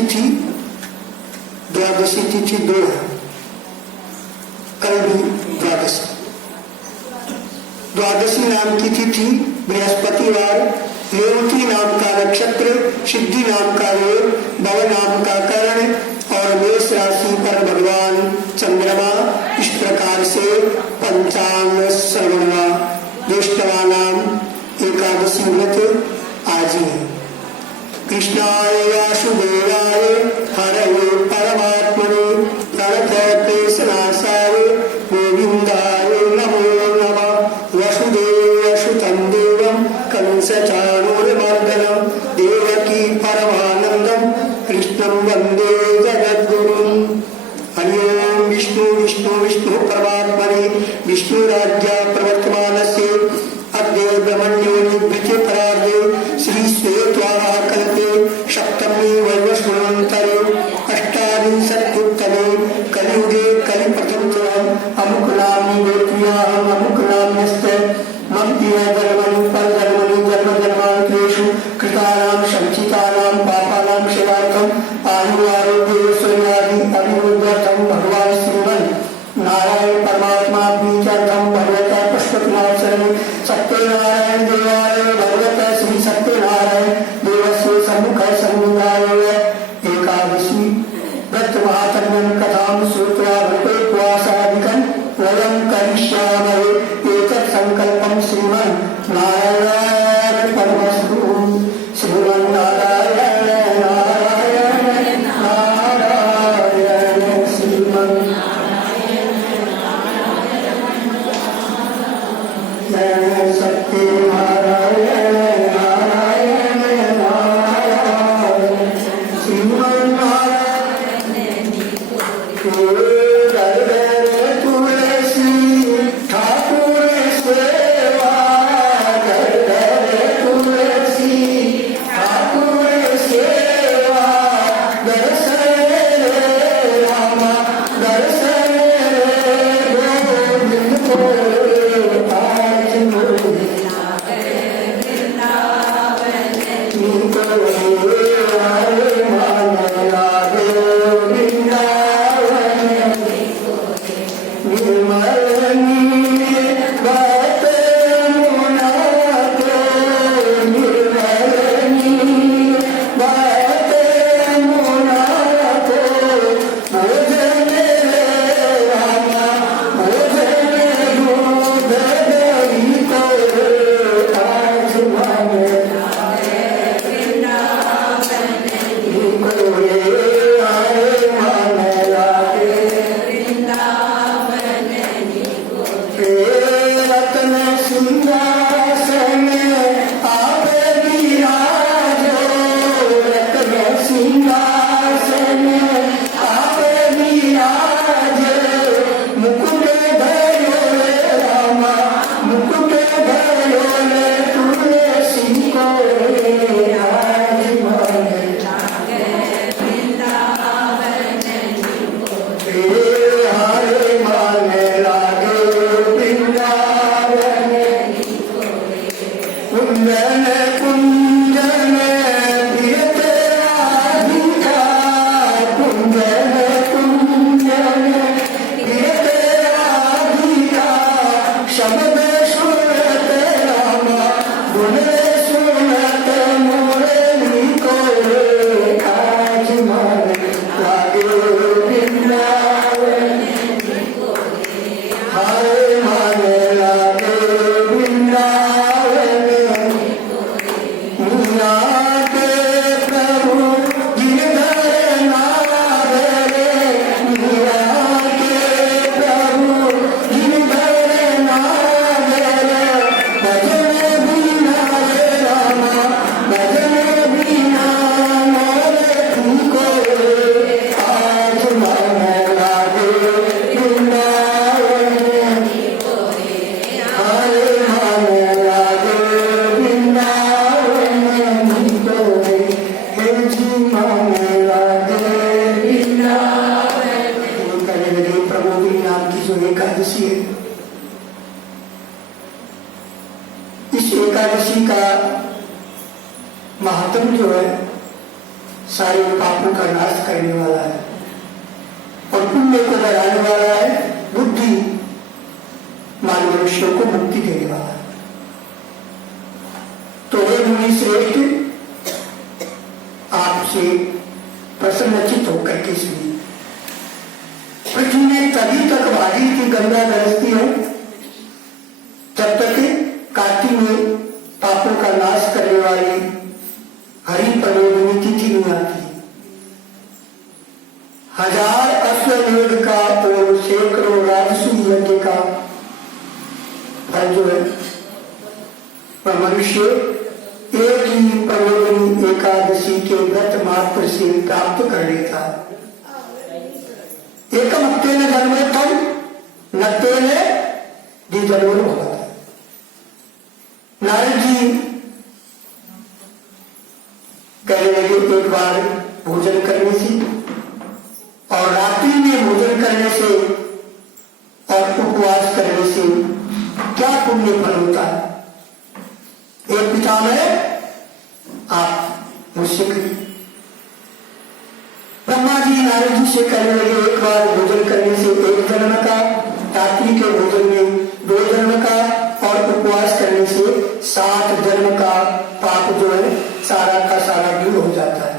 तिथि द्वादशी तिथि 2 है, कल भी द्वादशी। द्वादशी नाम की तिथि बृहस्पतिवार, रेवती नाम का नक्षत्र, सिद्धि नाम का योग, भव नाम का कर्ण और मेष राशि पर भगवान चंद्रमा। इस प्रकार से पंचांग श्रवणवा ज्येष्ठवा नाम एकादशी व्रत आज है। कृष्णाय वासुदेवाय हरये परमात्मने प्रणतक्लेशनाशाय गोविन्दाय नमो नमः। वसुदेवसुतं देवं कंसचाणूरमर्दनं देवकी परमानन्दं कृष्णं वन्दे जगद्गुरुम्। हरि ओं विष्णु विष्णु विष्णु परमात्मने विष्णुराज्ञा प्रवर्तमानस्य अद्य ब्रह्मण्यो निवृत्ति परार्धे श्री श्वेतवाराह कल्पे सप्तमी वैवस्वतंत्रे अष्टाविंशत्युत्तरे कलियुगे कलिप्रथमतः अमुकनाम्नि गोत्रीयाहम् अमुकनाम्नस्य मम प्रिय धर्मणि परधर्मणि जन्मजन्मान्तरेषु कृतानां संचितानां पापानां सेवार्थम् आयुरारोग्यैश्वर्यादि अभिवृद्ध्यर्थं भगवान् श्रीमन् नारायण परमात्मा प्रीत्यर्थं भगवतः पशुपतिनाथशरणं सत्यनारायण देवाय भगवतः श्री सत्यनारायण देवस्य सम्मुखः सन्निधाय एकादशी व्रत महात्म्यं कथां श्रुत्वा व्रतोपवासादिकं वयं करिष्यामहे। एतत् संकल्पं श्रीमन् नारायण परमस्तु। श्रीमन् नारायण नारायण नारायण श्रीमन् सत्यनारायण नारायण नारायण श्रीमन् नारायण। तुलसी ठाकुर सेवा तुलसी ठाकुर सेवा दर्शन रामा दर्शन गोविंद आज इस एकादशी का महात्म जो है सारे पापों का नाश करने वाला है और पुण्य को बढ़ाने वाला है, बुद्धि मान मनुष्यों को मुक्ति देने वाला है। तो हे मुनि श्रेष्ठ, आपसे प्रसन्नचित होकर के सुनिए। पृथ्वी में तभी तक भारी की गंगा बरसती है जब तक कार्तिक में पापों का नाश करने वाली हरि प्रबोधिनी तिथि नहीं आती। 1000 अश्वमेध का और सैकड़ों राजसु यज्ञ का फल जो है वह मनुष्य एक ही प्रबोधिनी एकादशी के व्रत मात्र से प्राप्त कर लेता है। एकम अक्तेन जन्मोत्तम नक्तेन द्विजन्मो भवति। नारद जी कहने लगे एक बार भोजन करने से और रात्रि में भोजन करने से और उपवास करने से क्या पुण्य फल होता है? एक पितामह आप मुझसे कहिए। ब्रह्मा जी नारद जी से कहने लगे एक बार भोजन करने से 1 जन्म का, रात्रि के भोजन में 2 जन्म का और उपवास करने से 7 जन्म का पाप जो है सारा का सारा दूर हो जाता है।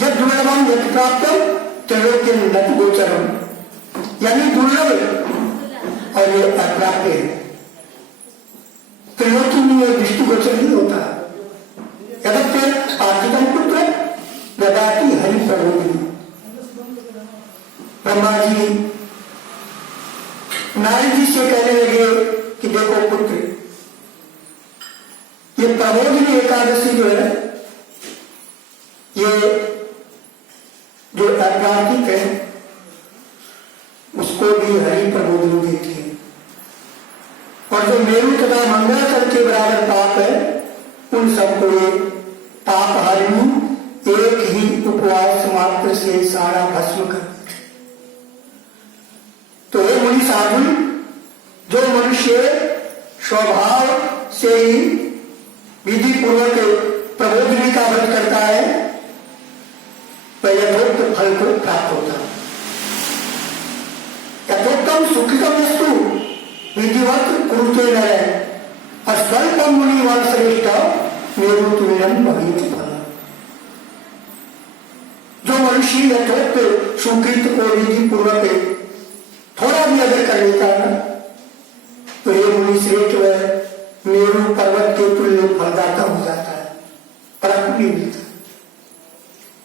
जब दुर्लभम यज्ञ प्राप्त त्रैलोक्यम नत गोचरम, यानी दुर्लभ और ये अप्राप्य है। त्रिलोकी में ये दृष्टि गोचर नहीं होता। यदि आर्थिकम पुत्र ददाति हरि प्रबोधिनी। ब्रह्मा जी नारद जी से कहने लगे कि देखो पुत्र, ये प्रबोधिनी एकादशी जो है ये जो अप्राकृतिक है उसको भी हरि प्रबोधिनी देती है और जो मेरु तथा मंगलाचल के बराबर पाप है उन सबको ये पाप हरिणी एक ही उपवास मात्र से सारा भस्म कर। तो हे मुनि साधु, जो मनुष्य स्वभाव से ही विधि पूर्वक प्रबोधिनी का व्रत करता है वह यथोक्त फल को प्राप्त होता है। यथोक्तम सुखितम वस्तु विधिवत कुरुते न और स्वल्पम मुनिवर श्रेष्ठ मेरु तुल्यम भविष्य फल। जो मनुष्य यथोक्त सुकृत को विधि पूर्वक थोड़ा भी अगर कर लेता है तो ये मुनि श्रेष्ठ वह मेरु पर्वत के तुल्य फलदाता हो जाता है, फल भी मिलता है।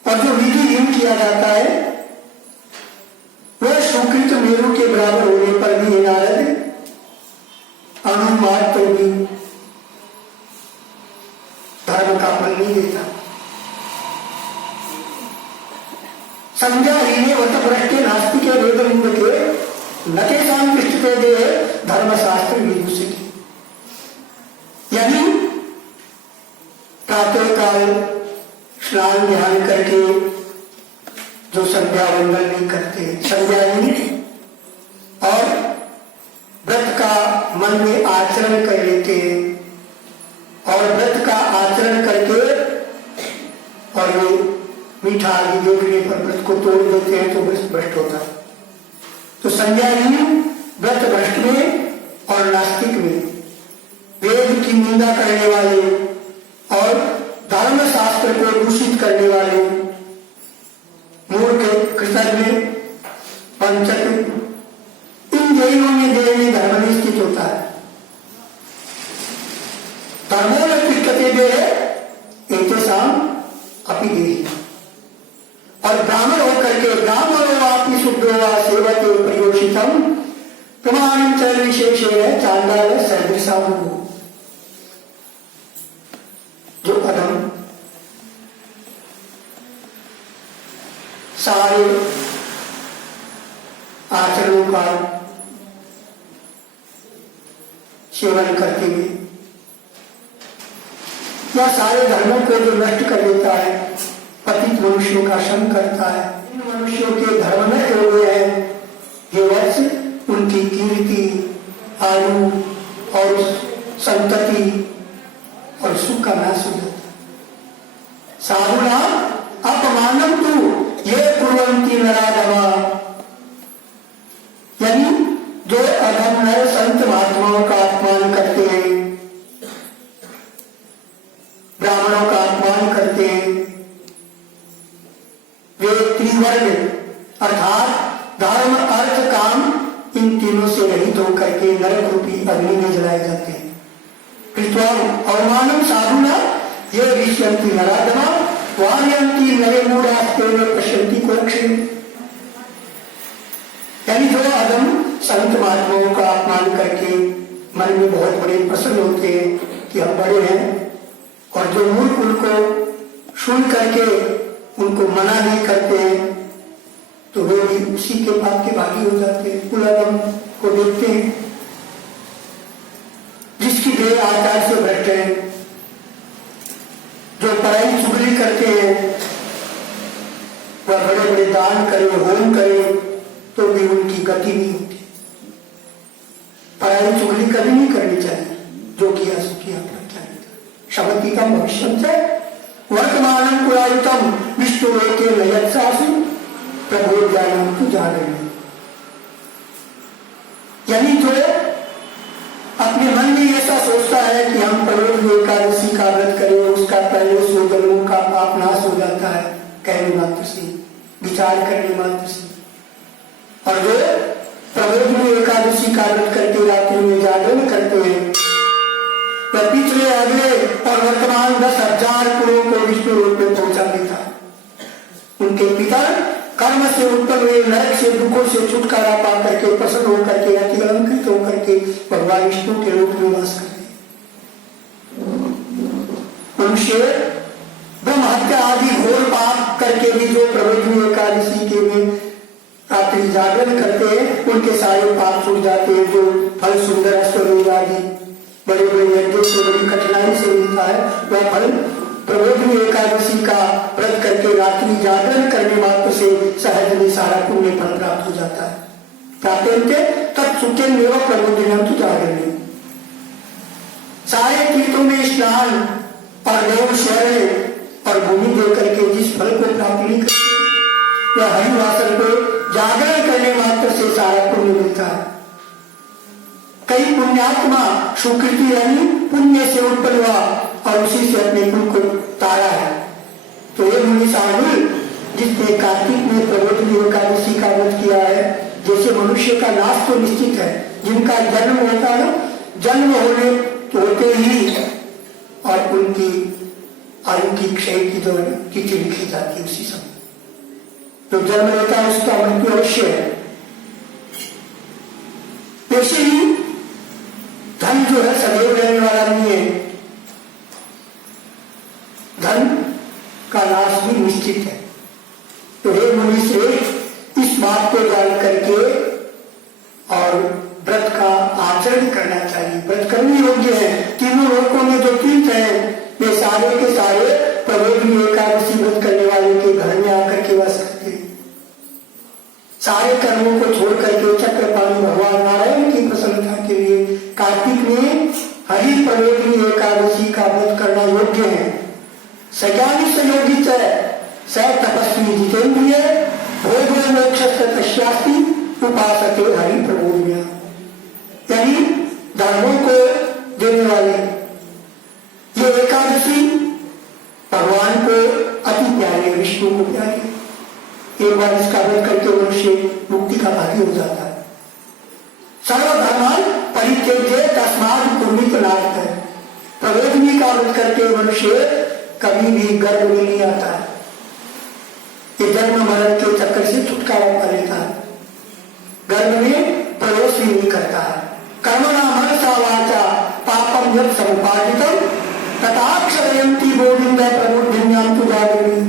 और जो विधिहीन किया जाता है वह सुकृत मेरु के बराबर होने पर भी नारद अनुमान तो भी धर्म का फल नहीं देता। संज्ञा हीने वत भ्रष्टे नास्तिके वेद लिंग के नके सांकृष्टते दे धर्मशास्त्र विदूषित। यानी प्रातः काल स्नान ध्यान करके जो संध्या वंदन नहीं करते, संध्या नहीं और व्रत का मन में आचरण कर लेते हैं और व्रत का आचरण करके और वे मीठा आदि देखने पर व्रत को तोड़ देते हैं तो व्रत भ्रष्ट होता है। तो संज्ञाहीन व्रत भ्रष्ट में और नास्तिक में, वेद की निंदा करने वाले और धर्म शास्त्र को दूषित करने वाले, मूर्ख, कृतज्ञ, पंचक, इन जैनों में देह में धर्म नहीं स्थित होता है। धर्मों में तिष्ठते देह एतेषाम अपि देहि। और ब्राह्मण होकर के ब्राह्मणो वापि शुद्धो वा सेवते प्रयोषितम प्रमाण चल विशेषेण चांडाल सदृशाम। जो अधम सारे आचरणों का सेवन करते हुए या सारे धर्मों को जो नष्ट कर देता है, पतित मनुष्यों का संग करता है, इन मनुष्यों के धर्म नष्ट हो गए हैं, ये वर्ष उनकी कीर्ति, आयु और संतति और सुख का नाश हो जाता है। साधुना महात्माओं का अपमान करते हैं, ब्राह्मणों का अपमान करते हैं, वे त्रिवर्ग अर्थात धर्म अर्थ काम इन तीनों से रहित होकर के नरक रूपी अग्नि में जलाए जाते हैं। कृत्वा अवमानम साधुना ये विश्वंती नराधमा वार्यंती नरे मूढ़ास्ते में पश्यंती को रक्षण। यानी जो अदम संत महात्माओं का अपमान करके मन में बहुत बड़े प्रसन्न होते हैं कि हम बड़े हैं, और जो मूर्ख उनको सुन करके उनको मना नहीं करते हैं, तो वे भी उसी के पाप के भागी हो जाते हैं। कुलादम को देखते हैं जिसकी देह आचार से भ्रष्ट है, जो पढ़ाई चुगली करते हैं, वह बड़े बड़े दान करे, होम करे, तो भी उनकी गति नहीं होती। पढ़ाई चुगली कभी नहीं करनी चाहिए, जो किया सो किया, शबती का भविष्य से वर्तमान पुरायुतम विष्णु के लयत्सासु प्रभु ज्ञान को जागरण। यानी जो अपने मन में ऐसा सोचता है कि हम प्रभु एकादशी का व्रत करें, उसका पहले 100 जन्मों का पाप नाश हो जाता है कहने मात्र से, विचार करने मात्र से। और जो प्रभु एकादशी का व्रत करके रात्रि में जागरण करते हैं, वह पिछले अगले और वर्तमान 10,000 कुलों को विष्णु रूप में पहुंचा देता है। उनके पिता कर्म से उत्पन्न हुए नरक से दुखों से छुटकारा पा करके प्रसन्न होकर के अति अलंकृत होकर के भगवान विष्णु के रूप में वास करते। मनुष्य ब्रह्म हत्या आदि घोर पाप करके भी जो प्रभु एकादशी के में रात्रि जागरण करते हैं, उनके सारे पाप छूट जाते हैं। जो फल सुंदर अश्वमेध आदि बड़े बड़े यज्ञ से बड़ी कठिनाई से मिलता है, वह फल प्रबोधनी एकादशी का व्रत करके रात्रि जागरण करने मात्र से सहज में सारा पुण्य फल प्राप्त हो जाता है। तत्सुखेन एवं प्रबोधनम तो जागरण। सारे तीर्थों में स्नान और देव शरण और भूमि देकर के जिस फल को प्राप्त नहीं करते, वह हरिवासर को जागरण करने मात्र से सारा पुण्य मिलता है। कई पुण्यात्मा सुकृति यानी पुण्य से उत्पन्न हुआ और उसी से अपने कुल को तारा है। तो ये मुनि शामिल जिसने कार्तिक में प्रबोधनी एकादशी का व्रत किया है, जैसे मनुष्य का नाश तो निश्चित है, जिनका जन्म होता है, जन्म होने होते ही और उनकी आयु की क्षय की जो तिथि लिखी जाती है उसी समय। तो जन्म लेता है उसका मृत्यु अवश्य है। वैसे ही धन जो है सदैव रहने वाला नहीं है, धन का नाश भी निश्चित है। तो हे मुनि श्रेष्ठ, इस बात को जान करके और व्रत का आचरण करना चाहिए। व्रत करने योग्य है। तीनों लोकों में जो तीर्थ है वे सारे के सारे प्रबोधनी एकादशी व्रत करने वाले के घर में आकर के वास करते हैं। सारे कर्मों को छोड़ करके चक्रपाणी भगवान नारायण की प्रसन्नता के लिए कार्तिक में हरि प्रबोधनी एकादशी का व्रत करना योग्य है। सज्ञानी संयोगित है, स तपस्वी जितेंद्रिय भोग मोक्ष तस्यास्ति उपासते हरि प्रबोधनिया। यानी धर्मों को देने वाले ये एकादशी भगवान को अति प्यारे, विष्णु को प्यारे। एक बार इसका व्रत करके मनुष्य मुक्ति का भागी हो जाता है। सर्वधर्मान परित्यज्य तस्मात् कुर्मीत नारद है। प्रबोधनी का व्रत करके मनुष्य कभी भी गर्भ में नहीं आता है। ये जन्म मरण के चक्कर से छुटकारा पा लेता है, गर्भ में प्रवेश भी नहीं करता है। कर्मणा मनसा वाचा पापम यत् समुपादितम तथाक्षरयन्ति गोविंद प्रबोधिन्याम तु जागरणी।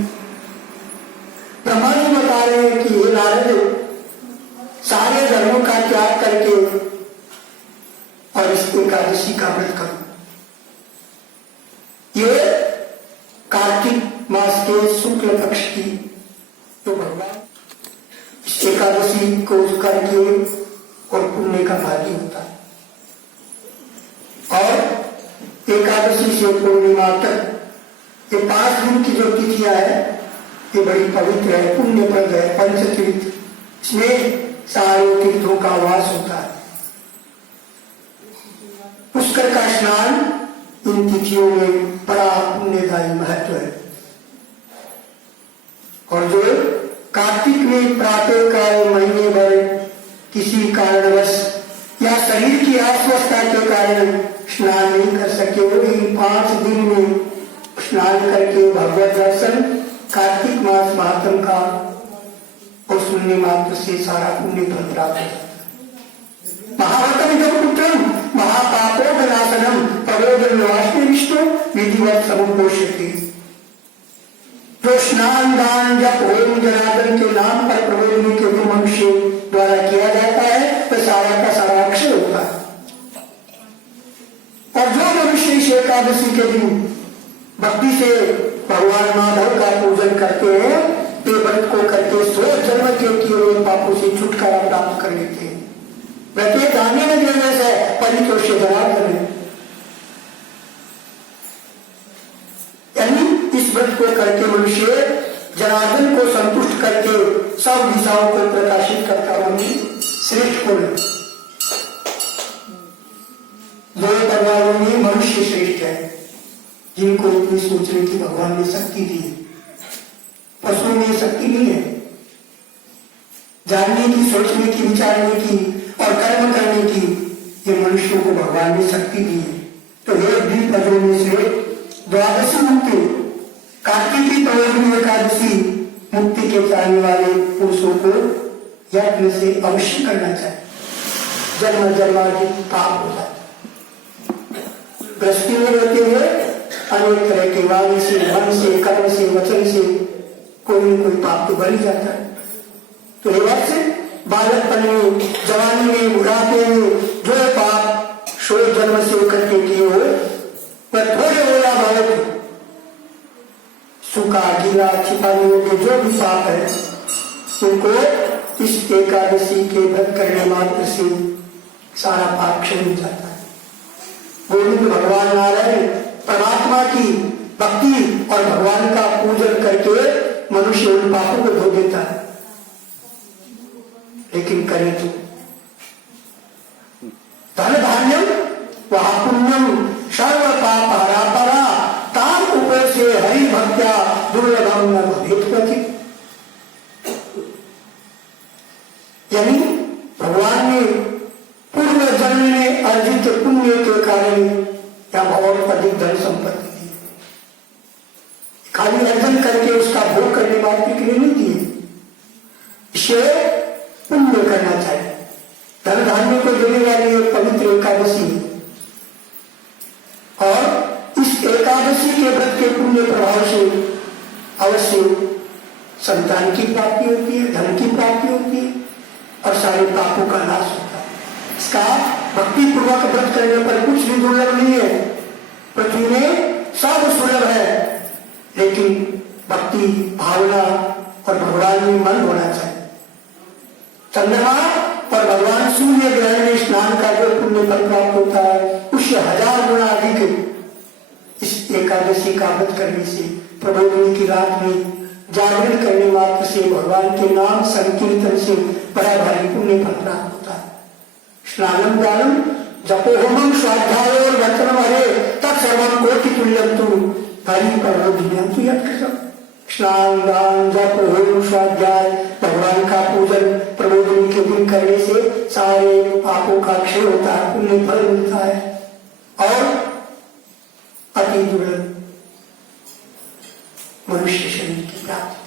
ब्रह्मा जी बता रहे हैं कि हे नारद, सारे धर्मों का त्याग करके और इस एकादशी का व्रत करो। ये कार्तिक मास के शुक्ल पक्ष की तो भगवान इस एकादशी को करके और पुण्य का भागी होता है। और एकादशी से पूर्णिमा तक ये 5 दिन की जो तिथियां है ये बड़ी पवित्र है, पुण्यप्रद है, पंचतीर्थ। इसमें सारे तीर्थों का वास होता है। तिथियों में बड़ा पुण्यदायी महत्व है। और जो कार्तिक में प्रातः काल महीने भर किसी कारणवश या शरीर की अस्वस्थता के कारण स्नान नहीं कर सके, वो इन 5 दिन में स्नान करके भगवत दर्शन, कार्तिक मास महात्म का और सुनने मात्र से सारा पुण्य फल प्राप्त होता है। महावतम जब पुत्रम महापापो विनाशनम प्रबोधन वाष्ण विष्णु विधिवत समुपोषयति। जो स्नान दान जप होम जनार्दन के नाम पर प्रबोधन के गुरु मनुष्य द्वारा किया जाता है वह सारा का सारा अक्षय होता है। और जो मनुष्य इस एकादशी के दिन भक्ति से भगवान माधव का पूजन करते हैं, वे व्रत को करके 100 जन्म के किए हुए पापों से छुटकारा प्राप्त कर लेते हैं। प्रत्येक आने में देने से परितोष जनार्दन है, यानी इस व्रत को करके मनुष्य जनार्दन को संतुष्ट करके सब दिशाओं को प्रकाशित करता हुआ श्रेष्ठ को है। दो परिवारों में मनुष्य श्रेष्ठ है जिनको इतनी सोचने की भगवान ने शक्ति दी है। पशुओं में शक्ति नहीं है, जानने की, सोचने की, विचारने की और कर्म करने की, ये मनुष्यों को भगवान ने शक्ति दी है। तो ये 20 पदों में से द्वादशी मुक्ति, कार्तिक की पौर्णमी एकादशी मुक्ति के चाहने वाले पुरुषों को यत्न से अवश्य करना चाहिए। जन्म जन्मार्जित पाप हो जाता है। गृहस्थी में रहते हुए अनेक तरह के वाणी से, मन से, कर्म से, वचन से कोई न कोई पाप तो बन ही जाता है। तो ये बात से बालकपन में, जवानी में, बुढ़ापे में जो पाप 100 जन्म से इकट्ठे किए हो, वह थोड़े होला बालक सूखा गीला छिपाने के जो भी पाप है उनको इस एकादशी के व्रत करने मात्र से सारा पाप क्षय हो जाता है। गोविंद भगवान नारायण परमात्मा की भक्ति और भगवान का पूजन करके मनुष्य उन पापों को धो देता है। लेकिन करे तो धन धान्यम वहा पुण्यम सर्व पाप हरा परा ताम ऊपर से हरि भक्त्या दुर्लभम न भवेत क्वचित। यानी भगवान ने पूर्व जन्म में अर्जित पुण्य के कारण या बहुत अधिक धन संपत्ति दी, खाली अर्जन करके उसका भोग करने मात्र के लिए नहीं दिए। इसे पुण्य करना चाहिए। धन धान्य को देने वाली एक पवित्र एकादशी और इस एकादशी के व्रत के पुण्य प्रभाव से अवश्य संतान की प्राप्ति होती है, धन की प्राप्ति होती है और सारे पापों का नाश होता है। इसका भक्ति पूर्वक व्रत करने पर कुछ भी दुर्लभ नहीं है। पृथ्वी में सब सुलभ है, लेकिन भक्ति भावना और भगवान में मन होना चाहिए। चंद्रमा और भगवान सूर्य ग्रहण में स्नान का जो पुण्य फल प्राप्त होता है उससे 1000 गुना अधिक इस एकादशी का व्रत करने से, प्रबोधनी की रात में जागरण करने मात्र से, भगवान के नाम संकीर्तन से बड़ा भारी पुण्य फल प्राप्त होता है। स्नानम दानम जपो होमम स्वाध्याय और वर्तनम हरे तत्सर्वम कोटि तुल्यम तु हरि प्रबोधिनम तु यत्कृतम्। स्नान दान जप होम स्वाध्याय भगवान का पूजन प्रबोधनी के दिन करने से सारे पापों का क्षय होता है, पुण्य फल मिलता है और अति दुर्लभ मनुष्य शरीर की प्राप्ति।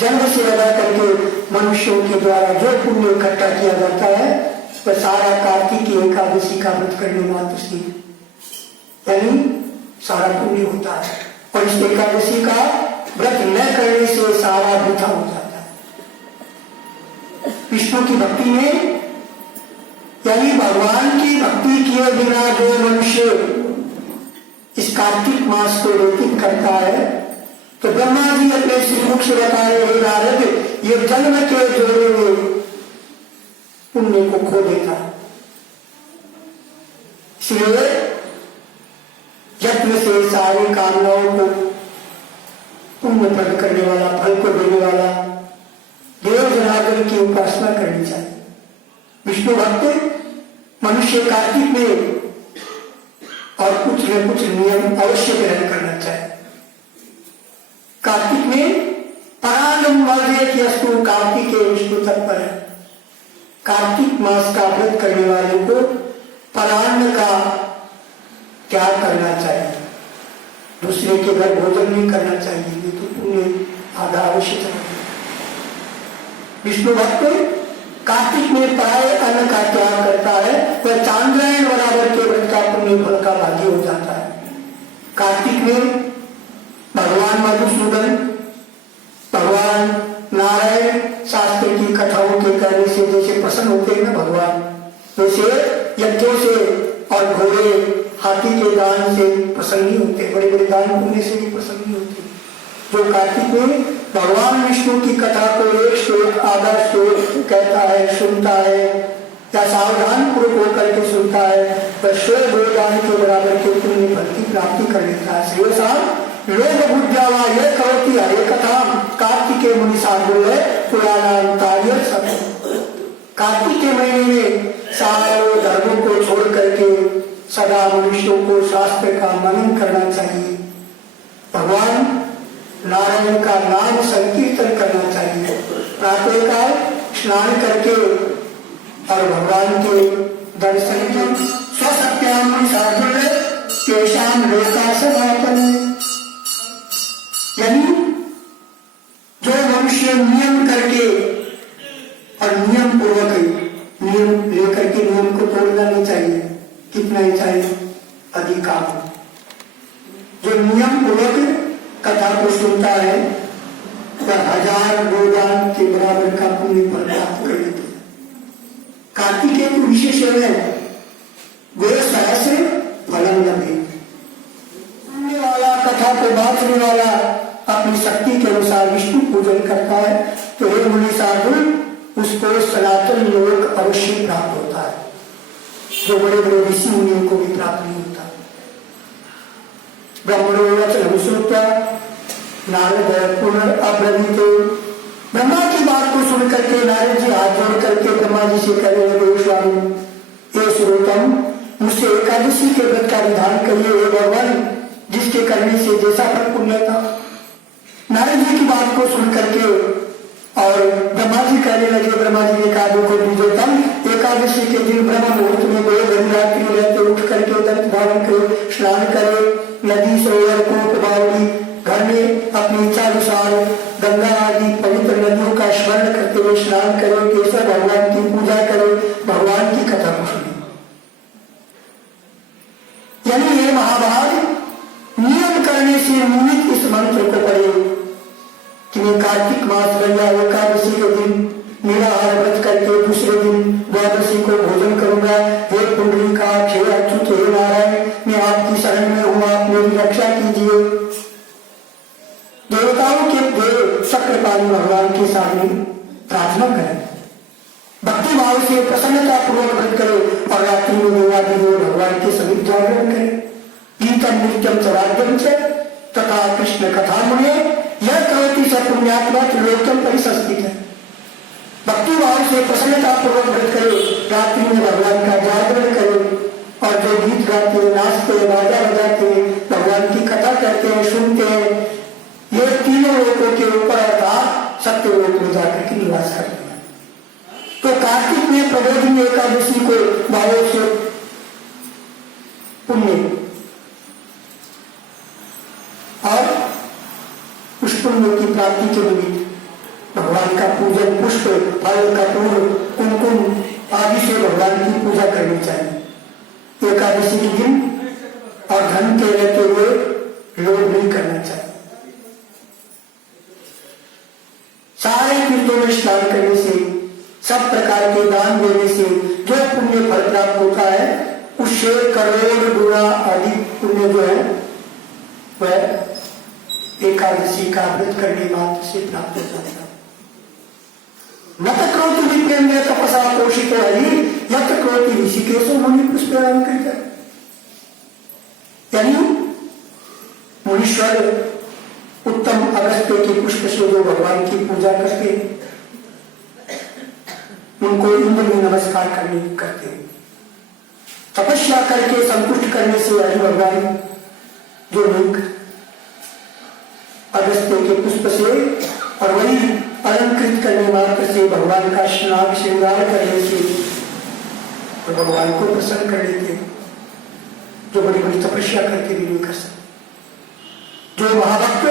जन्म से अदा करके मनुष्यों के द्वारा जो पुण्य इकट्ठा किया जाता है वह सारा कार्तिक की एकादशी का व्रत करने मात्र से यानी सारा पुण्य होता है। और इस एकादशी का व्रत न करने से सारा वृथा हो जाता है। विष्णु की भक्ति में यानी भगवान की भक्ति किए बिना जो मनुष्य इस कार्तिक मास को व्यतीत करता है तो ब्रह्मा जी अपने श्रीमुख से बता रहे हैं, नारद ये जन्म के जोड़े में पुण्य को खो देता है। इसलिए यत्न से सारी कामनाओं को पुण्य प्रद करने वाला, फल को देने वाला देव जनार्दन की उपासना करनी चाहिए। विष्णु भक्त मनुष्य कार्तिक में और कुछ न कुछ नियम अवश्य ग्रहण करना चाहिए। कार्तिक में परानंदस्तु कार्तिके विष्णु तत्पर है। कार्तिक मास का व्रत करने वाले को परान्न का त्याग करना चाहिए, दूसरे के घर भोजन नहीं करना चाहिए, ये तो पुण्य आधा अवश्य चाहिए। विष्णु भक्त कार्तिक में पराये अन्न का त्याग करता है, वह चांद्रायण बराबर के व्रत का पुण्य फल का भागी हो जाता है। कार्तिक में भगवान मधुसूदन, भगवान नारायण शास्त्र की कथाओं के कहने से जैसे प्रसन्न होते हैं ना भगवान, वैसे यज्ञों से और घोड़े हाथी के दान से प्रसन्न नहीं होते, बड़े बड़े दान पुण्य से भी प्रसन्न नहीं होते। जो कार्तिक में भगवान विष्णु की कथा को एक श्लोक आधा श्लोक कहता है, सुनता है या सावधान पूर्वक होकर के सुनता है, वह स्वर्ग गोदान के बराबर के पुण्य फल की प्राप्ति कर लेता है। श्रेयसा लोग बुद्ध्यावा ये करोति हरे कथा कार्तिके मुनि साधु है पुराना कार्य सब। कार्तिक के महीने में सारे धर्मों को छोड़ करके सदा मनुष्यों को शास्त्र का मनन करना चाहिए, भगवान नारायण का नाम संकीर्तन करना चाहिए। प्रातःकाल स्नान करके और भगवान के दर्शन के स्वसत्याम साधुर्य केशान लोका सनातन, यानी जो मनुष्य नियम करके और नियम पूर्वक नियम लेकर के नियम को तोड़ना नहीं चाहिए, कितना ही चाहिए अधिकार। जो नियम पूर्वक कथा को सुनता है वह 1000 गोदान के बराबर का पुण्य फल प्राप्त कर लेते हैं। कार्तिक एक विशेष है, गो सहस्र फलम लभे, सुनने वाला कथा को बांटने वाला अपनी शक्ति के अनुसार विष्णु पूजन करता है तो हे मुनि साधु उसको सनातन लोक अवश्य प्राप्त होता है, जो बड़े बड़े ऋषि मुनियों को भी प्राप्त नहीं होता। ब्रह्मणो वचनं श्रुत्वा नारद पुनरब्रवीत, ब्रह्मा की बात को सुन करके नारद जी हाथ जोड़ करके ब्रह्मा जी से कहने लगे, स्वामी ये श्रोतम मुझसे एकादशी के व्रत का विधान करिए हे भगवान, जिसके करने से जैसा फल पुण्य था। नारद जी की बात को सुन करके और ब्रह्मा जी कहने लगे, ब्रह्मा जी ने कहा देखो बीजोतम एकादशी के दिन ब्रह्म मुहूर्त में 2 घड़ी रात्रि रहते उठ करके दंत धारण करे, स्नान करे, नदी सरोवर कूप बावड़ी घर में अपनी इच्छा अनुसार गंगा आदि पवित्र नदियों का स्मरण करते हुए स्नान करे, केशव भगवान की पूजा करे, भगवान की कथा को सुने। यानी ये महाभाग नियम करने से निमित्त इस मंत्र को पढ़े कि मैं कार्तिक मास गंगा एकादशी के दिन निराहार व्रत करके दूसरे दिन द्वादशी को भोजन करूंगा। हे पुंडरीकाक्ष, हे अच्युत, हे नारायण, मैं आपकी शरण में हूँ, आप मेरी रक्षा कीजिए। देवताओं के देव चक्रपाणी भगवान के सामने प्रार्थना करें, भक्ति भाव से प्रसन्नता पूर्वक व्रत करें और रात्रि में देवादिदेव भगवान के समीप जागरण करें। गीतम नित्यम च वाद्यम च तथा कृष्ण कथा मुने यह करोति स पुण्यात्मा त्रिलोक्यम परिसंस्थित है। भक्ति भाव से प्रसन्नता पूर्वक व्रत करे, रात्रि में भगवान का जागरण करे और जो गीत गाते हैं, नाचते हैं, बाजा बजाते हैं, भगवान की कथा कहते हैं, सुनते हैं, ये तीनों लोगों के ऊपर अर्थात सत्य लोक में जाकर के निवास करते हैं। तो कार्तिक में प्रबोधिनी एकादशी को भावों से पुण्य और उस पुण्य की प्राप्ति के निमित्त भगवान का पूजन, पुष्प, फल, कपूर, कुमकुम आदि से भगवान की पूजा करनी चाहिए। एकादशी के दिन और धन के रहते हुए लोभ नहीं करना चाहिए। सारे तीर्थों में स्नान करने से, सब प्रकार के दान देने से जो पुण्य फल प्राप्त होता है उससे करोड़ गुना अधिक पुण्य जो है वह एकादशी का व्रत करने मात्र से प्राप्त होता है। नत करोति विप्रेम तपसा पोषित हरि यत करोति ऋषिकेशो मुनि पुष्पराम कहते हैं। यानी मुनीश्वर उत्तम अगस्त्य के पुष्प से जो भगवान की पूजा करते उनको इंद्र में नमस्कार करते। तपस्या तपस्या करके संतुष्ट करने से हरि भगवान जो लोग अगस्त्य के पुष्प से और वही अलंकृत करने मात्र से भगवान का श्रृंगार करने से और भगवान को प्रसन्न कर लेते, जो बड़ी बड़ी तपस्या करके भी नहीं कर सकते। जो महाभक्त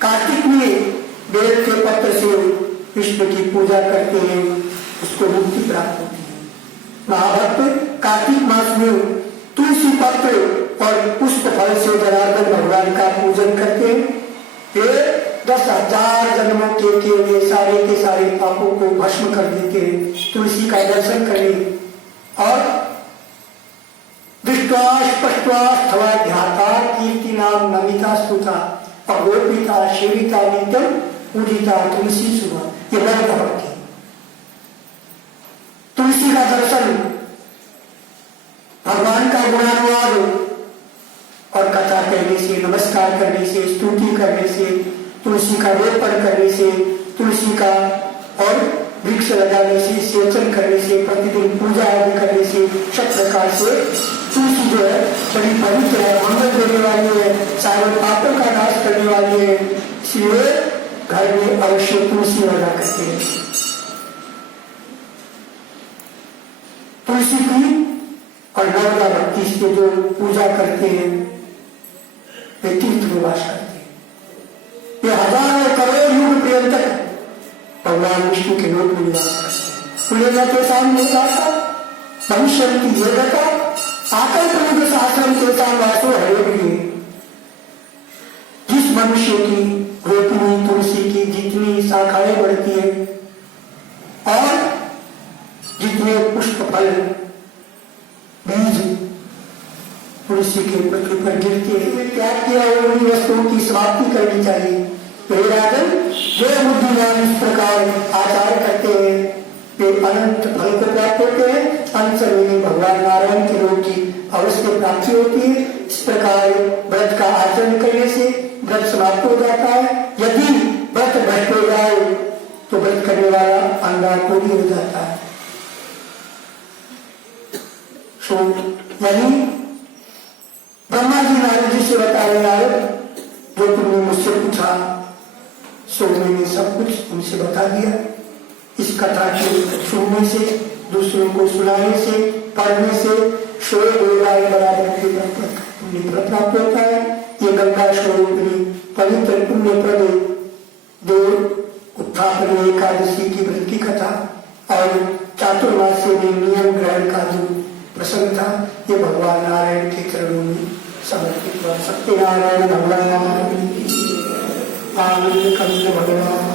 कार्तिक में बेल के पत्र से विष्णु की पूजा करते हैं उसको मुक्ति प्राप्त होती है। महाभक्त कार्तिक मास में तुलसी पत्र और पुष्प फल से जनार्दन भगवान का पूजन करते हैं। वे 10,000 जन्मों के सारे के सारे पापों को भस्म कर देते हैं तुलसी का दर्शन करने और दृष्टा स्पष्टा स्थवा ध्याता कीर्ति नाम नमिता स्तुता अगोपिता सेविता नित्यम पूजिता तुलसी सुबह। ये बड़ी भक्ति, तुलसी का दर्शन, भगवान का गुणानुवाद और कथा कहने से, नमस्कार करने से, स्तुति करने से, तुलसी का रोपण करने से, तुलसी का और वृक्ष लगाने से, सेचन करने से, प्रतिदिन पूजा आदि करने से, सब प्रकार से तुलसी जो है बड़ी पवित्र है, मंगल देने वाली है, सारे पापों का नाश करने वाली है। इसलिए घर में अवश्य तुलसी लगा करते हैं। तुलसी की और नर्मदा भक्ति से जो पूजा करते हैं वे तीर्थ में वास करते हैं। ये हजारों करोड़ युग पर्यंत भगवान विष्णु के लोक में निवास करते हैं। पुण्य के सामने जाता भविष्य की योग्यता आकल प्रमुख शास्त्रम के साथ वासो हरे। जिस मनुष्य की रोपनी तुलसी की जितनी शाखाएं बढ़ती है और जितने पुष्प फल बीज तुलसी के पृथ्वी पर गिरते हैं, त्याग किया हुई वस्तुओं की समाप्ति करनी चाहिए। राजन जो बुद्धिमान इस प्रकार आचार करते हैं वे अनंत फल को प्राप्त होते हैं। अंत में भगवान नारायण के लोक की अवश्य प्राप्ति होती है। इस प्रकार व्रत का आचरण करने से व्रत समाप्त हो जाता है। यदि व्रत भ्रष्ट हो जाए तो व्रत करने वाला अंधा कोड़ी हो जाता है। यानी ब्रह्मा जी नारद जी से बता रहे नारद जो तुमने मुझसे पूछा सो मैंने सब कुछ तुमसे बता दिया। इस कथा के सुनने से, दूसरों को सुनाने से, पढ़ने से शोर गोराई बराबर के पुण्य प्राप्त होता है। ये गंगा स्वरूपिणी पवित्र पुण्य प्रद देव उत्थापन एकादशी की व्रत की कथा और चातुर्मास्य में नियम ग्रहण का जो प्रसंग था ये भगवान नारायण के चरणों में समर्पित हुआ। सत्यनारायण भगवान आनंद कंद भगवान